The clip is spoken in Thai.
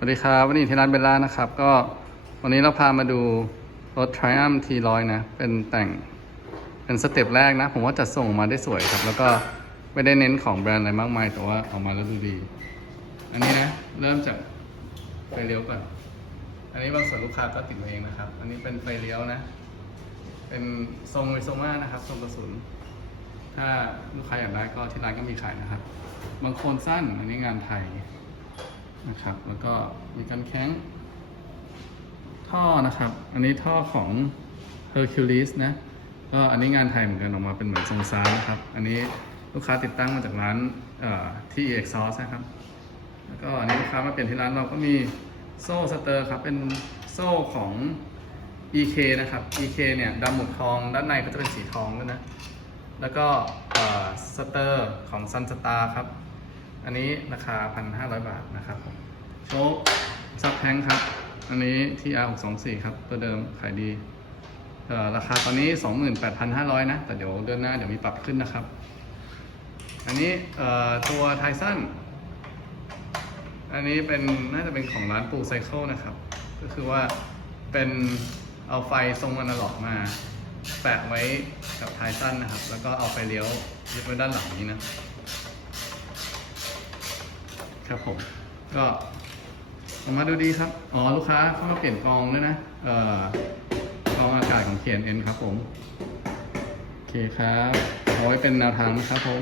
สวัสดีครับวันนี้ที่ร้านเบลล่านะครับ ก็วันนี้เราพามาดูรถ Triumph T100 นะ เป็นแต่งเป็นสเต็ปแรกนะ ผมว่าจัดส่งออกมาได้สวยครับ แล้วก็ไม่ได้เน้นของแบรนด์อะไรมากมาย แต่ว่าออกมาแล้วดูดี อันนี้นะ เริ่มจากไฟเลี้ยวก่อน อันนี้บางส่วนลูกค้าก็ติดมาเองนะครับ อันนี้เป็นไฟเลี้ยวนะ เป็นทรงริโซมานะครับ ทรงกระสุน ถ้าลูกค้าอยากได้ก็ที่ร้านก็มีขายนะครับ บางคนสั้นอันนี้งานไทย นะครับ แล้วก็มีกันแข้ง ท่อนะครับ อันนี้ท่อของ Hercules นะ ก็อันนี้งานไทยเหมือนกันออกมาเป็นเหมือนทรงซ้ายนะครับ อันนี้ลูกค้าติดตั้งมาจากร้านเอ่อที่ Exhaust นะครับ แล้วก็อันนี้ลูกค้ามาเปลี่ยนที่ร้านเราก็มีโซ่สเตอร์ครับ เป็นโซ่ของ EK นะครับ EK เนี่ยดำหมุดทองด้านในก็จะเป็นสีทองด้วยนะ แล้วก็สเตอร์ของ Sunstar ครับ อันนี้ราคา 1,500 บาทนะครับ โชคซับแทงครับ อันนี้ TR624 ครับ ตัวเดิมขายดีราคาตอนนี้ 28,500 นะ แต่เดี๋ยวเดือนหน้าเดี๋ยวมีปรับขึ้นนะครับ อันนี้ตัวไทซันอันนี้เป็นน่าจะเป็นของร้านปูไซเคิลนะครับ ก็คือว่าเป็นเอาไฟทรงอนาล็อกมา แปะไว้กับไทซันนะครับ แล้วก็เอาไฟเลี้ยวยึดไว้ด้านหลังนี้นะ ครับผม ก็ออกมาดูดีครับ อ๋อ ลูกค้าเข้ามาเปลี่ยนกองด้วยนะ เอ่อกองอากาศของ KNN ครับผม โอเคครับ เอาไว้เป็นแนวทางนะครับผม